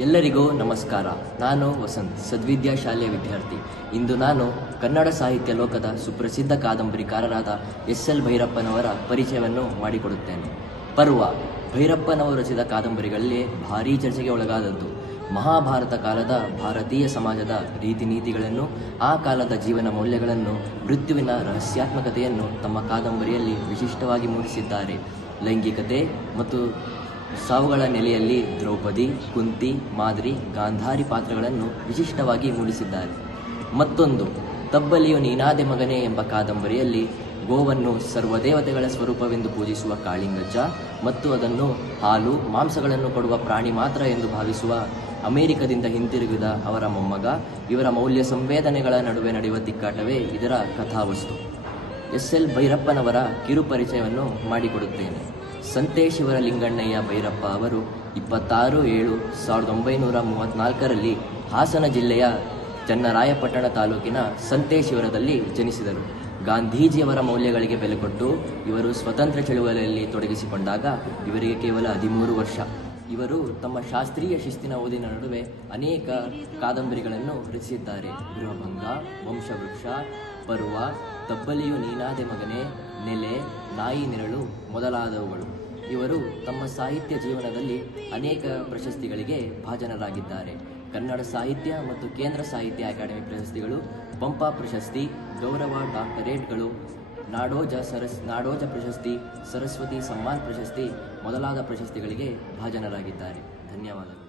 ಎಲ್ಲರಿಗೂ ನಮಸ್ಕಾರ. ನಾನು ವಸಂತ್, ಸದ್ವಿದ್ಯಾ ಶಾಲೆಯ ವಿದ್ಯಾರ್ಥಿ. ಇಂದು ನಾನು ಕನ್ನಡ ಸಾಹಿತ್ಯ ಲೋಕದ ಸುಪ್ರಸಿದ್ಧ ಕಾದಂಬರಿಕಾರರಾದ ಎಸ್.ಎಲ್. ಭೈರಪ್ಪನವರ ಪರಿಚಯವನ್ನು ಮಾಡಿಕೊಡುತ್ತೇನೆ. ಪರ್ವ ಭೈರಪ್ಪನವರು ರಚಿಸಿದ ಕಾದಂಬರಿಗಳಲ್ಲಿ ಭಾರೀ ಚರ್ಚೆಗೆ ಒಳಗಾದದ್ದು. ಮಹಾಭಾರತ ಕಾಲದ ಭಾರತೀಯ ಸಮಾಜದ ರೀತಿ ನೀತಿಗಳನ್ನು, ಆ ಕಾಲದ ಜೀವನ ಮೌಲ್ಯಗಳನ್ನು, ಮೃತ್ಯುವಿನ ರಹಸ್ಯಾತ್ಮಕತೆಯನ್ನು ತಮ್ಮ ಕಾದಂಬರಿಯಲ್ಲಿ ವಿಶಿಷ್ಟವಾಗಿ ಮೂಡಿಸಿದ್ದಾರೆ. ಲೈಂಗಿಕತೆ ಮತ್ತು ಸಾವುಗಳ ನೆಲೆಯಲ್ಲಿ ದ್ರೌಪದಿ, ಕುಂತಿ, ಮಾದ್ರಿ, ಗಾಂಧಾರಿ ಪಾತ್ರಗಳನ್ನು ವಿಶಿಷ್ಟವಾಗಿ ಮೂಡಿಸಿದ್ದಾರೆ. ಮತ್ತೊಂದು ತಬ್ಬಲಿಯು ನೀನಾದೆ ಮಗನೇ ಎಂಬ ಕಾದಂಬರಿಯಲ್ಲಿ ಗೋವನ್ನು ಸರ್ವದೇವತೆಗಳ ಸ್ವರೂಪವೆಂದು ಪೂಜಿಸುವ ಕಾಳಿಂಗಜ್ಜ ಮತ್ತು ಅದನ್ನು ಹಾಲು ಮಾಂಸಗಳನ್ನು ಕೊಡುವ ಪ್ರಾಣಿ ಮಾತ್ರ ಎಂದು ಭಾವಿಸುವ ಅಮೆರಿಕದಿಂದ ಹಿಂತಿರುಗಿದ ಅವರ ಮೊಮ್ಮಗ, ಇವರ ಮೌಲ್ಯ ಸಂವೇದನೆಗಳ ನಡುವೆ ನಡೆಯುವ ತಿಕ್ಕಾಟವೇ ಇದರ ಕಥಾವಸ್ತು. ಎಸ್.ಎಲ್. ಭೈರಪ್ಪನವರ ಕಿರು ಪರಿಚಯವನ್ನು ಮಾಡಿಕೊಡುತ್ತೇನೆ. ಸಂತೆ ಶಿವಲಿಂಗಣ್ಣಯ್ಯ ಭೈರಪ್ಪ ಅವರು 26/7/1934 ಹಾಸನ ಜಿಲ್ಲೆಯ ಚನ್ನರಾಯಪಟ್ಟಣ ತಾಲೂಕಿನ ಸಂತೆ ಶಿವರದಲ್ಲಿ ಜನಿಸಿದರು. ಗಾಂಧೀಜಿಯವರ ಮೌಲ್ಯಗಳಿಗೆ ಬೆಲೆ ಕೊಟ್ಟು ಇವರು ಸ್ವತಂತ್ರ ಚಳುವಳಿಯಲ್ಲಿ ತೊಡಗಿಸಿಕೊಂಡಾಗ ಇವರಿಗೆ ಕೇವಲ 13 ವರ್ಷ. ಇವರು ತಮ್ಮ ಶಾಸ್ತ್ರೀಯ ಶಿಸ್ತಿನ ಓದಿನ ನಡುವೆ ಅನೇಕ ಕಾದಂಬರಿಗಳನ್ನು ರಚಿಸಿದ್ದಾರೆ. ಗೃಹಭಂಗ, ವಂಶವೃಕ್ಷ, ಪರ್ವ, ತಬ್ಬಲಿಯು ನೀನಾದೆ ಮಗನೇ, ನೆಲೆ, ನಾಯಿ ನೆರಳು ಮೊದಲಾದವುಗಳು. ಇವರು ತಮ್ಮ ಸಾಹಿತ್ಯ ಜೀವನದಲ್ಲಿ ಅನೇಕ ಪ್ರಶಸ್ತಿಗಳಿಗೆ ಭಾಜನರಾಗಿದ್ದಾರೆ. ಕನ್ನಡ ಸಾಹಿತ್ಯ ಮತ್ತು ಕೇಂದ್ರ ಸಾಹಿತ್ಯ ಅಕಾಡೆಮಿ ಪ್ರಶಸ್ತಿಗಳು, ಪಂಪ ಪ್ರಶಸ್ತಿ, ಗೌರವ ಡಾಕ್ಟರೇಟ್ಗಳು, ನಾಡೋಜ ಪ್ರಶಸ್ತಿ, ಸರಸ್ವತಿ ಸಮ್ಮಾನ್ ಪ್ರಶಸ್ತಿ ಮೊದಲಾದ ಪ್ರಶಸ್ತಿಗಳಿಗೆ ಭಾಜನರಾಗಿದ್ದಾರೆ. ಧನ್ಯವಾದಗಳು.